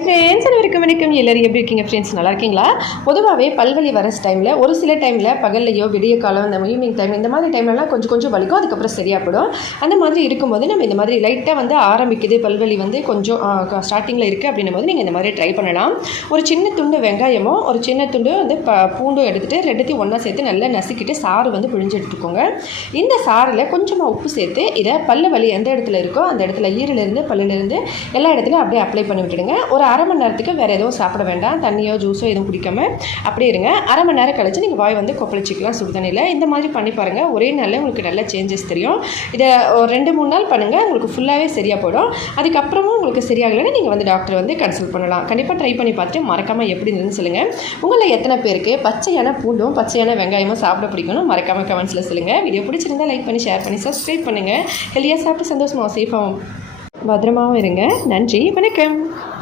Friends அனைவருக்கும் வணக்கம். எல்லாரும் எப்படி இருக்கீங்க ஃப்ரெண்ட்ஸ்? நல்லா இருக்கீங்களா? பொதுவாகவே பல்வலி வர டைமில் ஒரு சில டைமில் பகல்லையோ விடிய காலம் இந்த ஈவினிங் டைம் இந்த மாதிரி டைம்லலாம் கொஞ்சம் வலிக்கும், அதுக்கப்புறம் சரியாகப்படும். அந்த மாதிரி இருக்கும்போது நம்ம இந்த மாதிரி லைட்டாக ஆரம்பிக்குது பல்வலி கொஞ்சம் ஸ்டார்டிங்கில் இருக்குது அப்படின்னும் போது நீங்கள் இந்த மாதிரி ட்ரை பண்ணலாம். ஒரு சின்ன துண்டு வெங்காயமோ ஒரு சின்ன துண்டு பூண்டும் எடுத்துகிட்டு ரெண்டுத்தையும் ஒன்றா சேர்த்து நல்லா நசுக்கிட்டு சாறு பிழிஞ்சு எடுத்துக்கோங்க. இந்த சாறில் கொஞ்சமாக உப்பு சேர்த்து இதை பல்லு வலி எந்த இடத்துல இருக்கோ அந்த இடத்துல ஈரிலிருந்து பல்லிலிருந்து எல்லா இடத்துலையும் அப்படியே அப்ளை பண்ணி விட்டுடுங்க. ஒரு அரை மணி நேரத்துக்கு வேறு எதுவும் சாப்பிட வேண்டாம், தண்ணியோ ஜூஸோ எதுவும் குடிக்காமல் அப்படியே இருங்க. அரை மணி நேரம் கழிச்சு நீங்கள் வாய் கொப்பளிச்சிக்கலாம் சுடுதண்ணியில். இந்த மாதிரி பண்ணி பாருங்கள், ஒரே நாளில் உங்களுக்கு நல்ல சேஞ்சஸ் தெரியும். இதை ஒரு 2-3 நாள் பண்ணுங்கள், உங்களுக்கு ஃபுல்லாகவே சரியாக போயிடும். அதுக்கப்புறமும் உங்களுக்கு சரியாகலைன்னா நீங்கள் டாக்டரை கன்சல்ட் பண்ணலாம். கண்டிப்பாக ட்ரை பண்ணி பார்த்துட்டு மறக்காமல் எப்படி இருந்துன்னு சொல்லுங்கள். உங்களில் எத்தனை பேருக்கு பச்சையான பூண்டும் பச்சையான வெங்காயமும் சாப்பிட பிடிக்கணும் மறக்காமல் கமெண்ட்ஸில் சொல்லுங்கள். வீடியோ பிடிச்சிருந்தால் லைக் பண்ணி ஷேர் பண்ணி சப்ஸ்கிரைப் பண்ணுங்கள். ஹெல்த்தியாக சாப்பிட்டு சந்தோஷமாக சேஃபாகவும் பத்திரமாகவும் இருங்க. நன்றி, வணக்கம்.